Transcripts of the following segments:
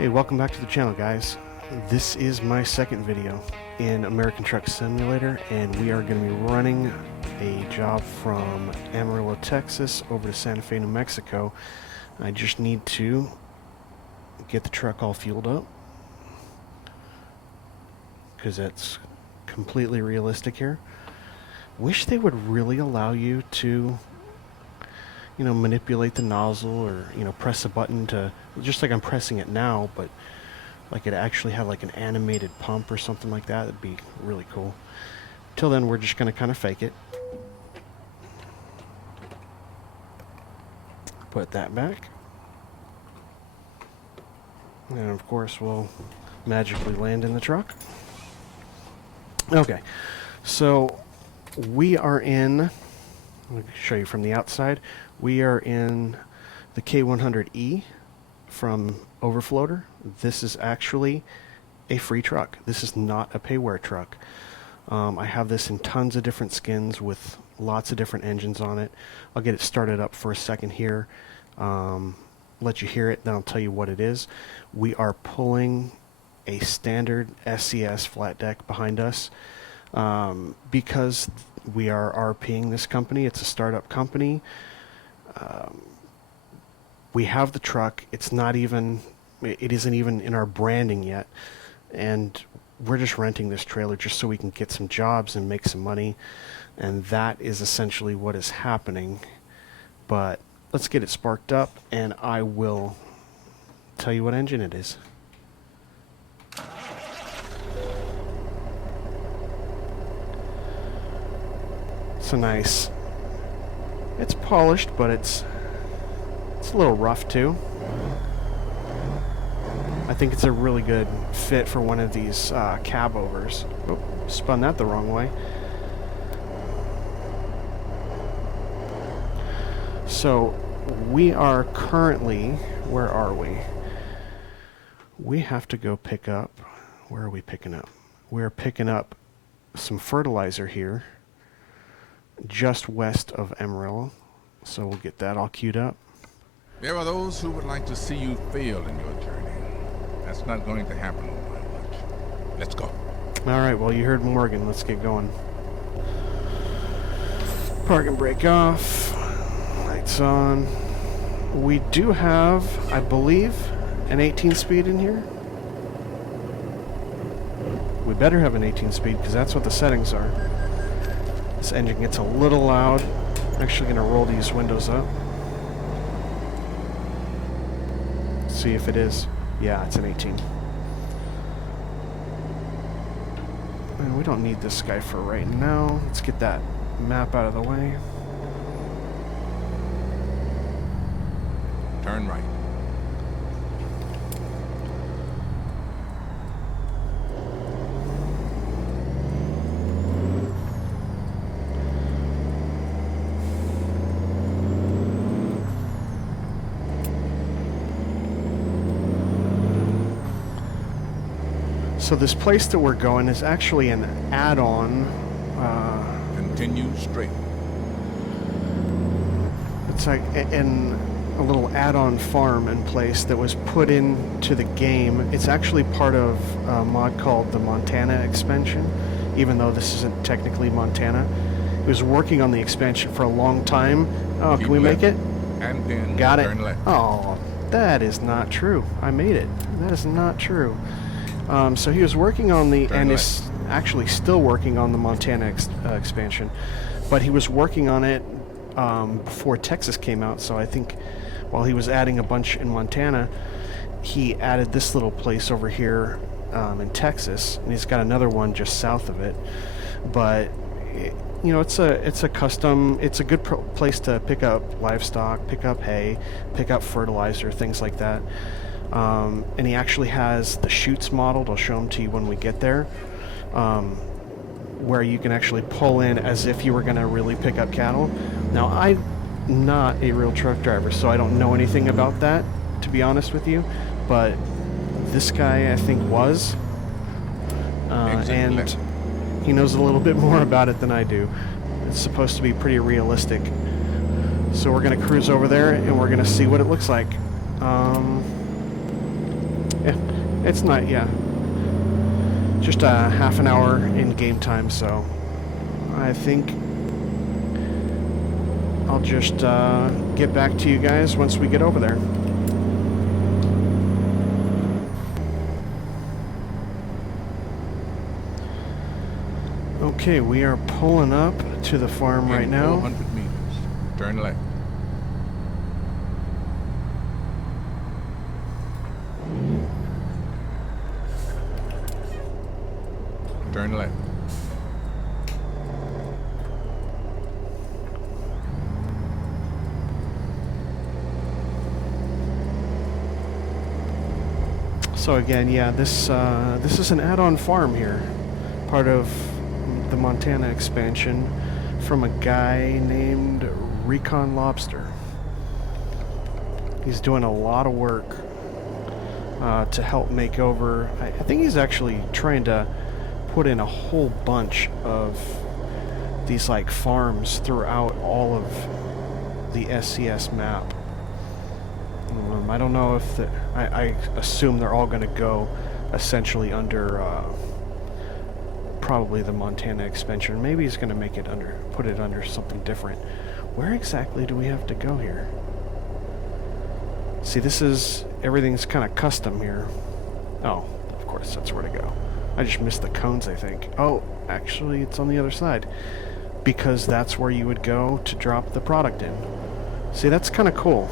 Hey, welcome back to the channel, guys. This is my second video in American Truck Simulator, and we are going to be running a job from Amarillo, Texas over to Santa Fe, New Mexico. I just need to get the truck all fueled up because that's completely realistic here. Wish they would really allow you to, you know, manipulate the nozzle or, you know, press a button to, just like I'm pressing it now, but like it actually have like an animated pump or something like that. That'd be really cool. Till then, we're just going to kind of fake it. Put that back. And of course, we'll magically land in the truck. Okay, so we are in, let me show you from the outside. We are in the K100e from Overfloater. This is actually a free truck. This is not a payware truck. I have this in tons of different skins with lots of different engines on it. I'll get it started up for a second here. Let you hear it, then I'll tell you what it is. We are pulling a standard SCS flat deck behind us because we are RPing this company. It's a startup company. We have the truck. It's not even, it isn't even in our branding yet, and we're just renting this trailer just so we can get some jobs and make some money, and that is essentially what is happening. But let's get it sparked up and I will tell you what engine it is. It's a nice, it's polished, but it's a little rough too. I think it's a really good fit for one of these cab overs. Oh, spun that the wrong way. So we are currently, where are we? We have to go pick up, where are we picking up? We're picking up some fertilizer here, just west of Amarillo. So we'll get that all queued up. There are those who would like to see you fail in your journey. That's not going to happen on my watch. Let's go. Alright, well, you heard Morgan. Let's get going. Park and brake off. Lights on. We do have, I believe, an 18 speed in here. We better have an 18 speed because that's what the settings are. This engine gets a little loud. I'm actually going to roll these windows up. See if it is. Yeah, it's an 18. And we don't need this guy for right now. Let's get that map out of the way. Turn right. So this place that we're going is actually an add-on. Continue straight. It's like in a little add-on farm and place that was put into the game. It's actually part of a mod called the Montana expansion, even though this isn't technically Montana. He was working on the expansion for a long time. Oh, Keep can we left, make it? And then Got it. turn left. Oh, that is not true. I made it. That is not true. So he was working on the, and is actually still working on the Montana expansion, but he was working on it before Texas came out. So I think while he was adding a bunch in Montana, he added this little place over here in Texas, and he's got another one just south of it. But you know, it's a custom. It's a good place to pick up livestock, pick up hay, pick up fertilizer, things like that. And he actually has the chutes modeled. I'll show them to you when we get there, where you can actually pull in as if you were going to really pick up cattle. Now, I'm not a real truck driver, so I don't know anything about that, to be honest with you, but this guy, I think, was, and left. he knows a little bit more about it than I do. It's supposed to be pretty realistic. So we're going to cruise over there, and we're going to see what it looks like. Yeah, It's not, yeah. Just a half an hour in game time, so I think I'll just get back to you guys once we get over there. Okay, we are pulling up to the farm right now. 400 meters. Turn left. Turn left. So again, yeah, this is an add-on farm here, part of the Montana expansion from a guy named ReconLobster. He's doing a lot of work to help make over. I think he's actually trying to put in a whole bunch of these like farms throughout all of the SCS map. I don't know if I assume they're all going to go essentially under probably the Montana expansion. Maybe he's going to make it put it under something different. Where exactly do we have to go here? See, everything's kind of custom here. Oh, of course, that's where to go. I just missed the cones, I think. Oh, actually, it's on the other side. Because that's where you would go to drop the product in. See, that's kind of cool.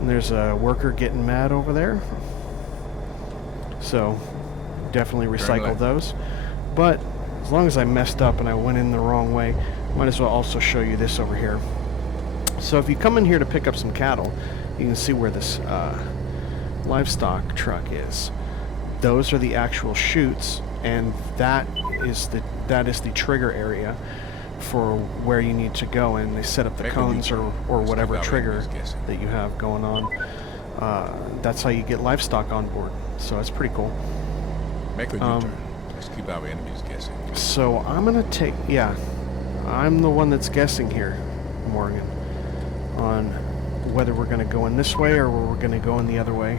And there's a worker getting mad over there. So, definitely recycle those. But, as long as I messed up and I went in the wrong way, might as well also show you this over here. So, if you come in here to pick up some cattle, you can see where this livestock truck is. Those are the actual chutes, and that is the trigger area for where you need to go, and they set up the cones or whatever trigger that you have going on. That's how you get livestock on board, so that's pretty cool. Make a U-turn. Let's keep our enemies guessing. So I'm gonna I'm the one that's guessing here, Morgan, on whether we're gonna go in this way or we're gonna go in the other way.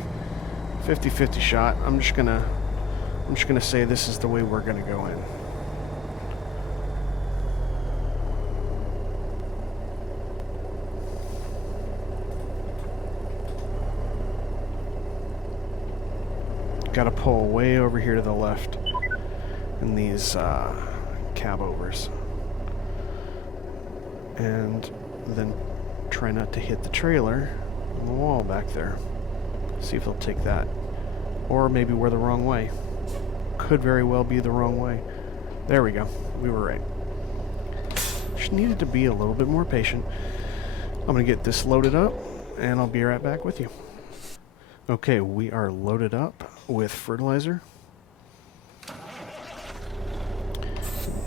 50-50 shot. I'm just gonna say this is the way we're gonna go in. Got to pull way over here to the left in these cab overs, and then try not to hit the trailer on the wall back there. See if they'll take that, or maybe we're the wrong way. Could very well be the wrong way. There we go. We were right. Just needed to be a little bit more patient. I'm gonna get this loaded up, and I'll be right back with you. Okay, we are loaded up with fertilizer.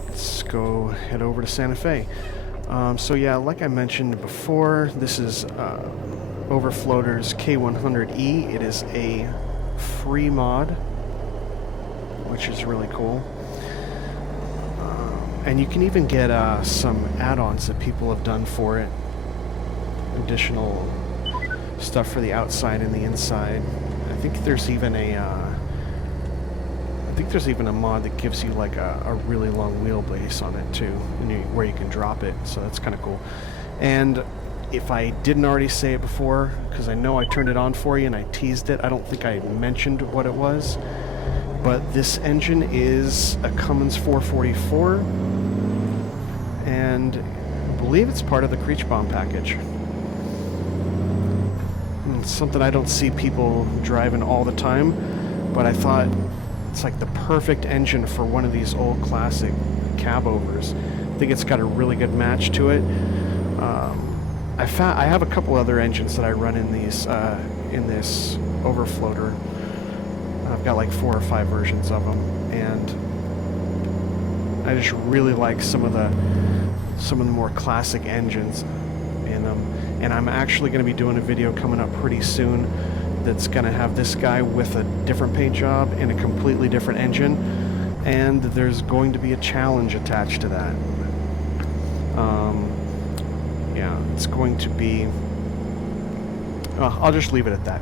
Let's go head over to Santa Fe. So yeah, like I mentioned before, this is Overfloater's K100e. It is a free mod, which is really cool. And you can even get some add-ons that people have done for it. Additional stuff for the outside and the inside. I think there's even a mod that gives you like a really long wheelbase on it too, and where you can drop it. So that's kind of cool. And if I didn't already say it before, because I know I turned it on for you and I teased it, I don't think I mentioned what it was. But this engine is a Cummins 444, and I believe it's part of the Kriechbaum package. It's something I don't see people driving all the time, but I thought it's like the perfect engine for one of these old classic cab overs. I think it's got a really good match to it. I have a couple other engines that I run in these in this Overfloater. I've got like 4 or 5 versions of them, and I just really like some of the more classic engines in them. And I'm actually going to be doing a video coming up pretty soon that's going to have this guy with a different paint job and a completely different engine, and there's going to be a challenge attached to that. Yeah, it's going to be... I'll just leave it at that.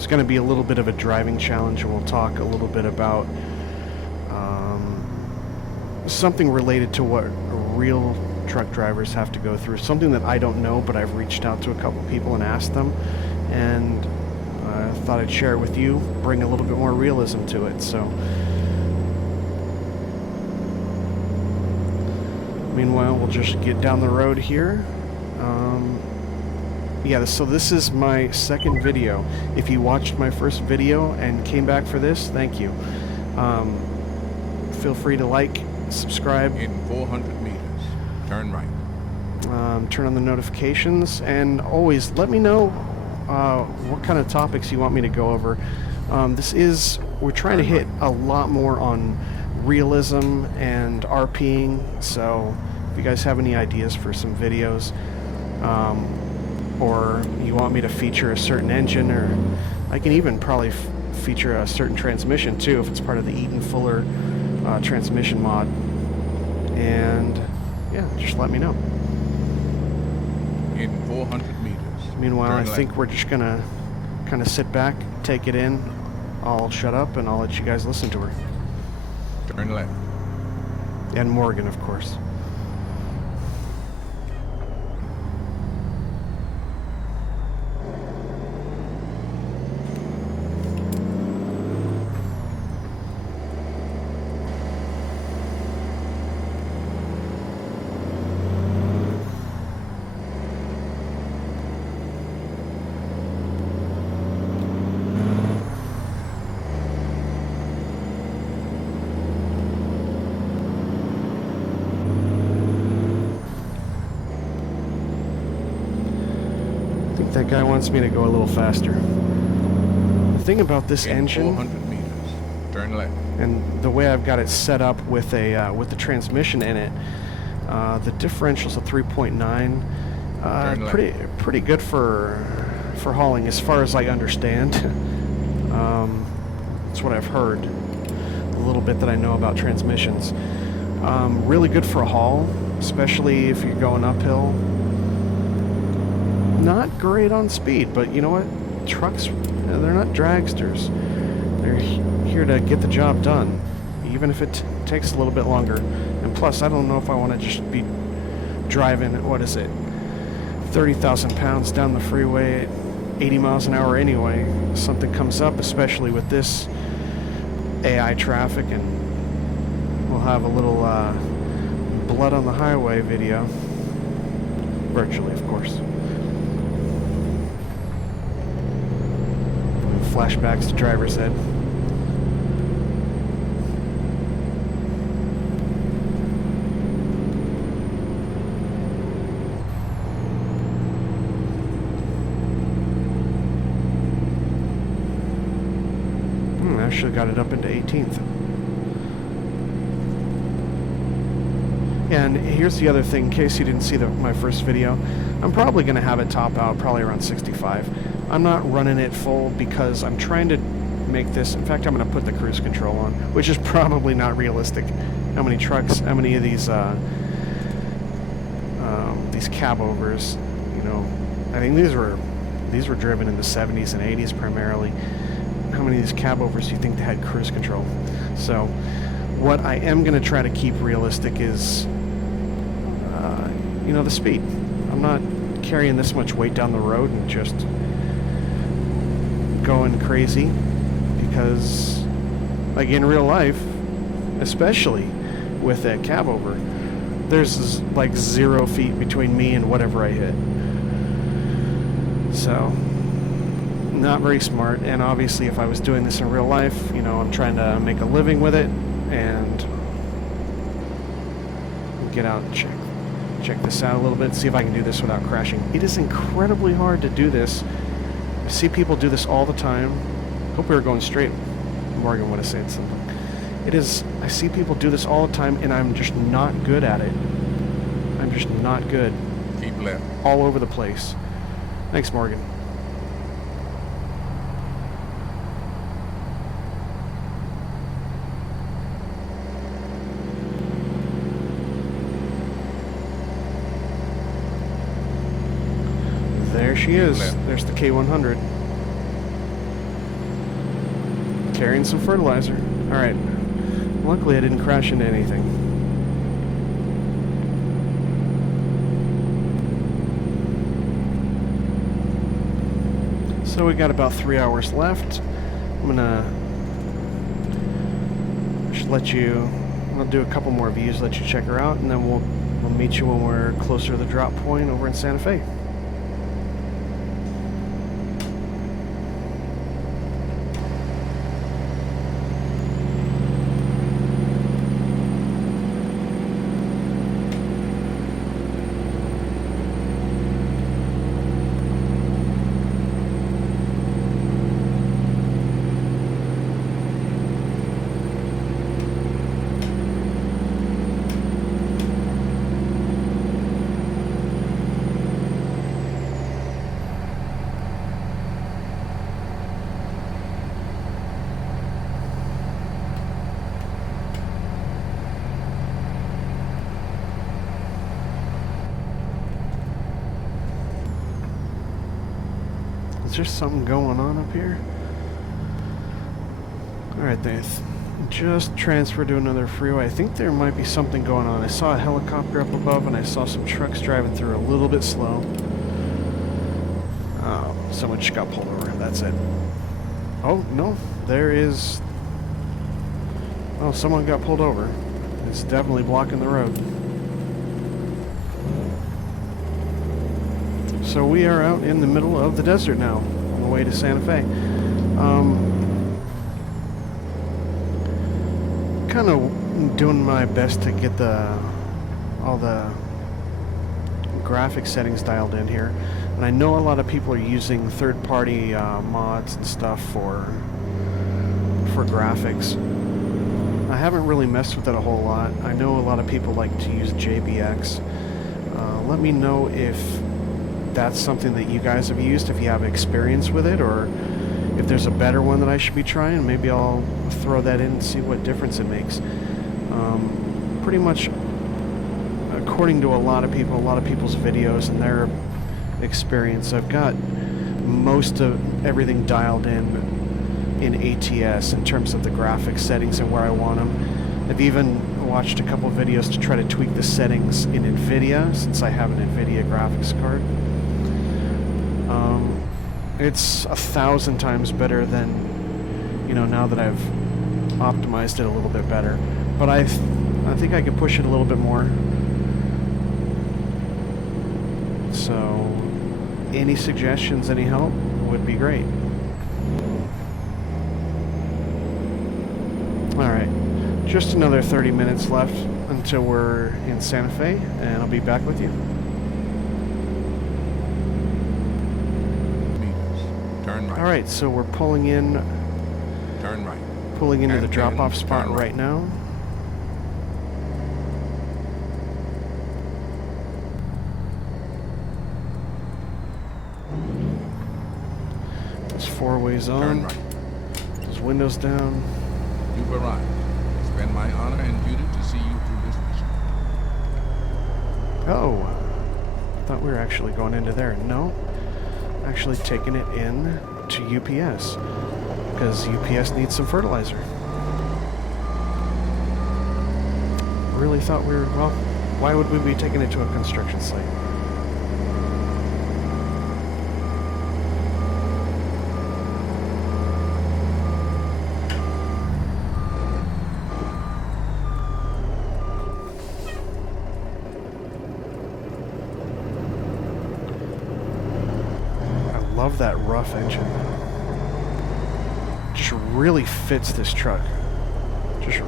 It's going to be a little bit of a driving challenge, and we'll talk a little bit about something related to what real truck drivers have to go through. Something that I don't know, but I've reached out to a couple people and asked them, and I thought I'd share it with you, bring a little bit more realism to it. So, meanwhile, we'll just get down the road here. Yeah, so this is my second video. If you watched my first video and came back for this, thank you. Feel free to like, subscribe. In 400 meters, turn right. Turn on the notifications, and always let me know what kind of topics you want me to go over. We're trying to hit a lot more on realism and RPing, so if you guys have any ideas for some videos, or you want me to feature a certain engine, or I can even probably feature a certain transmission too if it's part of the Eaton Fuller transmission mod. And yeah, just let me know. In 400 meters. Meanwhile, I think we're just gonna kind of sit back, take it in. I'll shut up and I'll let you guys listen to her. Turn left. And Morgan, of course. That guy wants me to go a little faster. The thing about this engine, 400 meters, turn left, and the way I've got it set up with the transmission in it, the differential's a 3.9, pretty good for hauling, as far as I understand. That's what I've heard. A little bit that I know about transmissions. Really good for a haul, especially if you're going uphill. Not great on speed, but you know what? Trucks, they're not dragsters. They're here to get the job done, even if it takes a little bit longer. And plus, I don't know if I want to just be driving, what is it, 30,000 pounds down the freeway at 80 miles an hour anyway. Something comes up, especially with this AI traffic, and we'll have a little blood on the highway video. Virtually, of course. Flashbacks to driver's ed. I should have got it up into 18th. And here's the other thing, in case you didn't see my first video, I'm probably going to have it top out probably around 65. I'm not running it full because I'm trying to make this, in fact I'm going to put the cruise control on, which is probably not realistic. How many of these cab overs, you know, I think these were driven in the 70s and 80s primarily. How many of these cab overs do you think they had cruise control? So what I am going to try to keep realistic is, you know, the speed. I'm not carrying this much weight down the road and just going crazy, because like in real life, especially with a cab over, there's like 0 feet between me and whatever I hit. So not very smart. And obviously if I was doing this in real life, you know, I'm trying to make a living with it and get out and check this out a little bit, see if I can do this without crashing. It is incredibly hard to do this. I see people do this all the time. Hope we were going straight. Morgan would have said something. I see people do this all the time, and I'm just not good at it. I'm just not good. Keep left. All over the place. Thanks, Morgan. There she is. There's the K100. carrying some fertilizer. Alright. Luckily I didn't crash into anything. So we got about 3 hours left. I'm gonna just let you, I'll do a couple more views, let you check her out, and then we'll meet you when we're closer to the drop point over in Santa Fe. Is there something going on up here? Alright, they just transferred to another freeway. I think there might be something going on. I saw a helicopter up above and I saw some trucks driving through a little bit slow. Oh, someone just got pulled over. That's it. Oh, no. There is... Oh, someone got pulled over. It's definitely blocking the road. So we are out in the middle of the desert now, on the way to Santa Fe. Kind of doing my best to get all the graphic settings dialed in here, and I know a lot of people are using third-party mods and stuff for graphics. I haven't really messed with it a whole lot. I know a lot of people like to use JBX. Let me know if that's something that you guys have used, if you have experience with it, or if there's a better one that I should be trying. Maybe I'll throw that in and see what difference it makes. Pretty much, according to a lot of people's videos and their experience, I've got most of everything dialed in ATS in terms of the graphics settings and where I want them. I've even watched a couple videos to try to tweak the settings in NVIDIA, since I have an NVIDIA graphics card. It's 1,000 times better than, you know, now that I've optimized it a little bit better. But I think I could push it a little bit more. So, any suggestions, any help would be great. Alright, just another 30 minutes left until we're in Santa Fe, and I'll be back with you. Alright, so we're pulling in. Turn right. Pulling into And the drop-off spot turn right now. There's 4 ways on. Turn right. There's windows down. You've arrived. It's been my honor and duty to see you through this mission. Oh, I thought we were actually going into there. No, actually taking it in to UPS, because UPS needs some fertilizer. Really thought we were, well, why would we be taking it to a construction site? Love that rough engine. Just really fits this truck. Just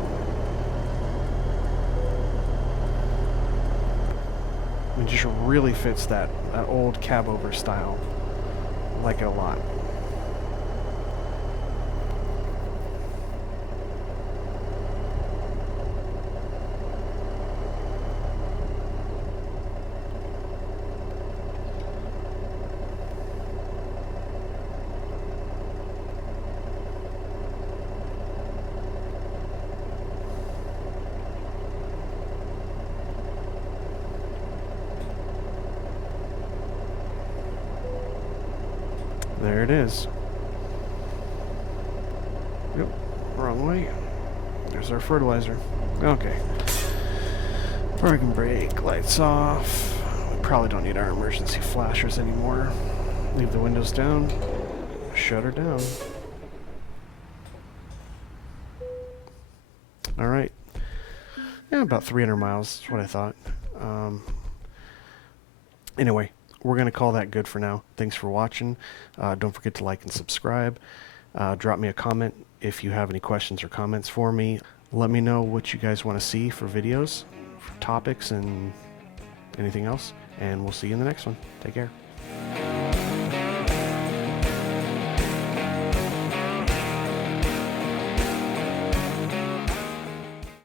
really fits that old cab over style. I like it a lot. There it is. Yep. Wrong way. There's our fertilizer. Okay. Parking brake, lights off. We probably don't need our emergency flashers anymore. Leave the windows down. Shut her down. Alright. Yeah, about 300 miles is what I thought. Anyway, we're going to call that good for now. Thanks for watching. Don't forget to like and subscribe. Drop me a comment if you have any questions or comments for me. Let me know what you guys want to see for videos, for topics, and anything else. And we'll see you in the next one. Take care.